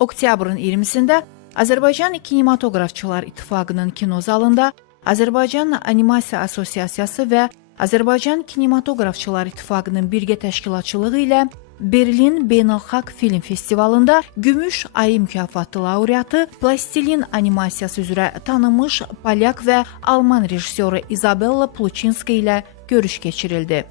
Oktyabrın 20-sində Azərbaycan Kinematografçılar İttifaqının kinozalında Azərbaycan Animasiya Assosiasiyası və Azərbaycan Kinematografçılar İttifaqının birgə təşkilatçılığı ilə Berlin Beynəlxalq Film Festivalında Gümüş Ayı mükafatı laureatı plastilin animasiyası üzrə tanınmış polyak və alman rejissoru Izabella Pluczynska ilə görüş keçirildi.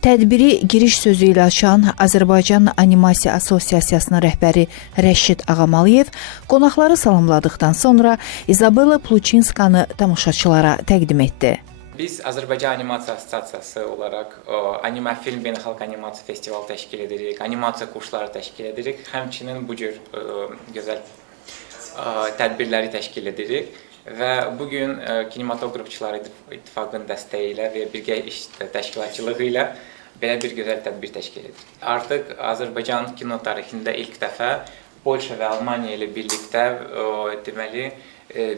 Tədbiri giriş sözü ilə açan Azərbaycan Animasiya Assosiasiyasının rəhbəri Rəşid Ağamalıyev qonaqları salamladıqdan sonra Izabella Pluczynskanı tamaşaçılara təqdim etdi. Biz Azərbaycan Animasiya Assosiasiyası olaraq Anima Film Beynəlxalq Animasiya Festivalı təşkil edirik, animasiya kursları təşkil edirik. Həmçinin bu cür gözəl tədbirləri təşkil edirik. Və bugün Kinematografçılar İttifaqının dəstəyi ilə və birgə iş təşkilatçılığı ilə belə bir gözəl tədbir təşkil edirik. Artıq Azərbaycan kino tarixində ilk dəfə Polşa və Almaniya ilə birlikdə deməli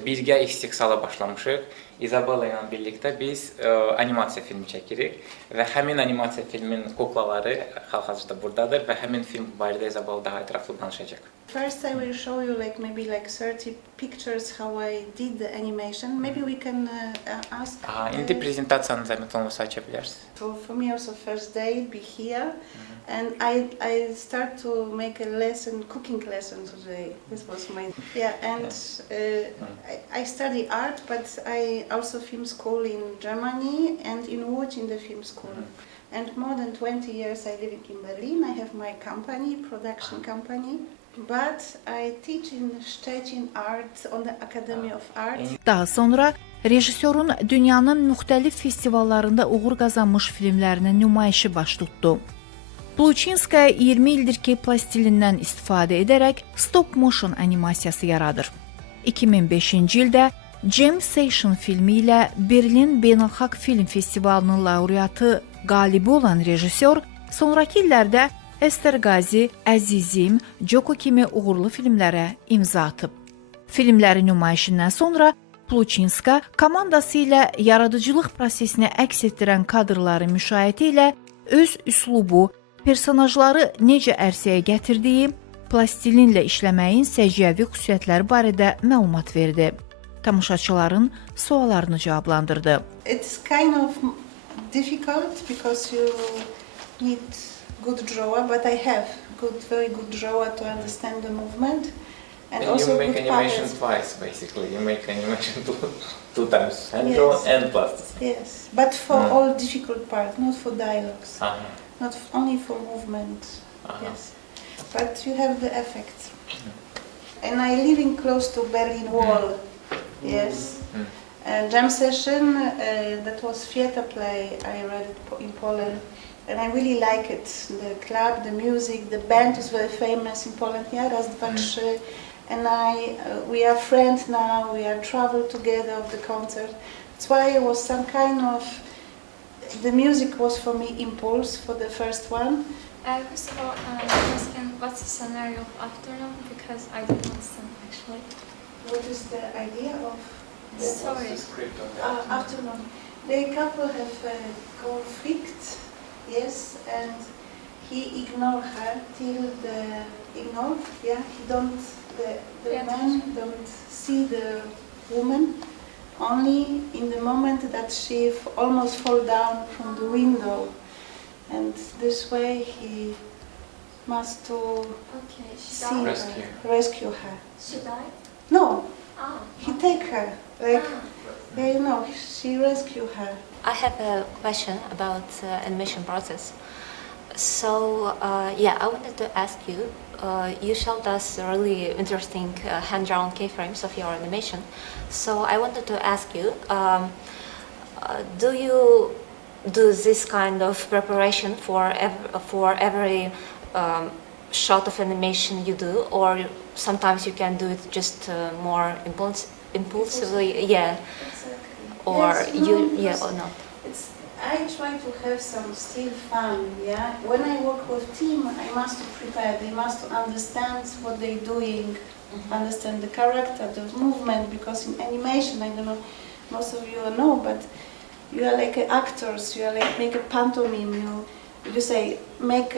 birgə istehsala başlamışıq. Izabella ilə birlikdə biz animasiya filmi çəkirik və həmin animasiya filmin kuklaları hal-hazırda buradadır və həmin film barədə Izabella daha ətraflı danışacaq. First I will show you maybe 30 pictures how I did the animation. Maybe we can ask. İndi prezentasiyanı zəhmət olmasa aça bilərsiniz. For me also first day be here. And I start to make a lesson, cooking lesson today. This was my and I study art, but I also film school in Germany and in Łódź in the film school. And more than 20 years I live in Berlin. I have my company, production company. But I teach in Szczecin art on the Academy of Art. Daha sonra rejissorun dünyanın müxtəlif festivallarında uğur qazanmış filmlərinin nümayişi baş tutdu. Pluczynska 20 ildir ki, plastilindən istifadə edərək stop motion animasiyası yaradır. 2005-ci ildə Jam Session filmi ilə Berlin Beynəlxalq Film Festivalının laureatı qalibi olan rejissor sonrakı illərdə Estergazi, Əzizim, Joko kimi uğurlu filmlərə imza atıb. Filmlərin nümayişindən sonra Pluczynska komandası ilə yaradıcılıq prosesini əks etdirən kadrları müşahidə ilə öz üslubu, personajları necə ərsəyə gətirdiyi, plastilinlə işləməyin səciyyəvi xüsusiyyətləri barədə məlumat verdi. Tamaşaçıların suallarını cavablandırdı. It's kind of difficult because you need good drawer, but I have very good drawer to understand the movement. And also you make animation puppets. twice, basically. You make animation two times, hand drawn and plastic. Yes, but for all difficult parts, not for dialogues, not only for movement. Yes, but you have the effect. And I living close to Berlin Wall. Yes, Jam Session. That was theater play. I read it in Poland. And I really like it. The club, the music, the band is very famous in Poland. Yeah, Raz, Dwa, Trzy. And we are friends now. We are travel together of the concert. That's why it was some kind of. The music was for me impulse for the first one. First of all, I'm asking what's the scenario of Afternoon because I didn't understand actually. What is the idea of the Sorry. Afternoon? The couple have conflict. Yes, and he ignore her till he don't, the man don't see the woman, only in the moment that she almost fall down from the window, and this way he must to see rescue her. She died? No, Oh. he take her, she rescue her. I have a question about animation process. So, I wanted to ask you, you showed us really interesting hand-drawn keyframes of your animation. So I wanted to ask you, do you do this kind of preparation for every shot of animation you do, or sometimes you can do it just more impulsively? Yeah. Or yes, or not? I try to have some still fun, yeah. When I work with team, I must prepare. They must understand what they're doing, understand the character, the movement. Because in animation, I don't know, most of you know, but you are like actors. You are like make a pantomime. You say make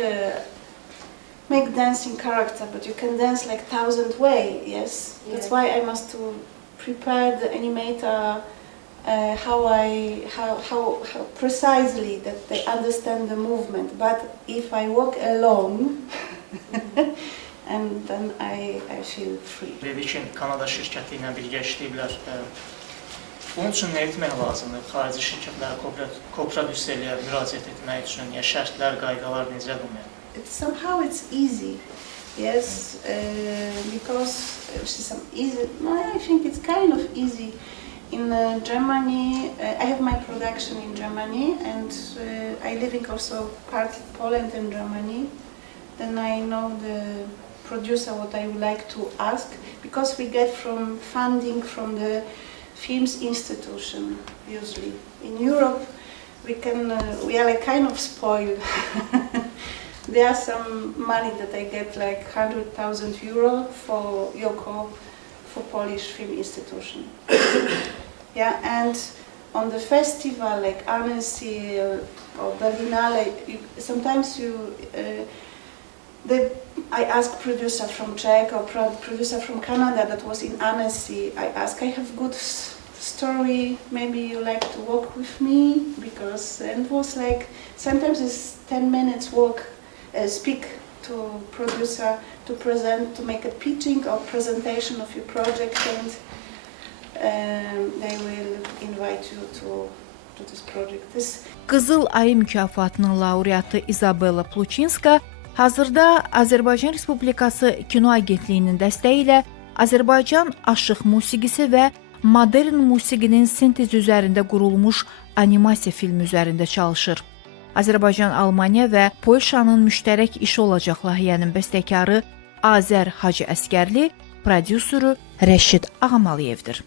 dancing character, but you can dance like 1,000 way. Yes, that's why I must to prepare the animator how precisely that they understand the movement. But if I walk alone, and then I feel free. Dedi ki, Kanada şirkəti ilə birgə işləyiblər. Bunun üçün nə etmək lazımdır? Xarici şirkətlərə koprodüserliyə müraciət etmək üçün ya şərtlər, qaydalar necədir? Somehow it's easy, yes, because I think it's kind of easy. In Germany, I have my production in Germany, and I living also part Poland and Germany. Then I know the producer what I would like to ask, because we get from funding from the films institution usually. In Europe, we are like kind of spoiled. There are some money that I get like 100,000 euro for Yoko, for Polish Film Institution. Yeah, and on the festival like Annecy or Berlinale, sometimes I ask producer from Czech or producer from Canada that was in Annecy. I have good story. Maybe you like to work with me, because and it was like sometimes it's 10 minutes walk. Speak to producer to make a pitching or presentation of your project, and they will invite you to this project. Qızıl Ayı mükafatının laureatı İzabella Pluçinska hazırda Azərbaycan Respublikası Kino Agentliyinin dəstəyi ilə Azərbaycan aşıq musiqisi və modern musiqinin sintezi üzərində qurulmuş animasiya filmi üzərində çalışır. Azərbaycan, Almaniya və Polşanın müştərək işi olacaq layihənin bəstəkarı Azər Hacı Əskərli, prodüsörü Rəşid Ağamalıyevdir.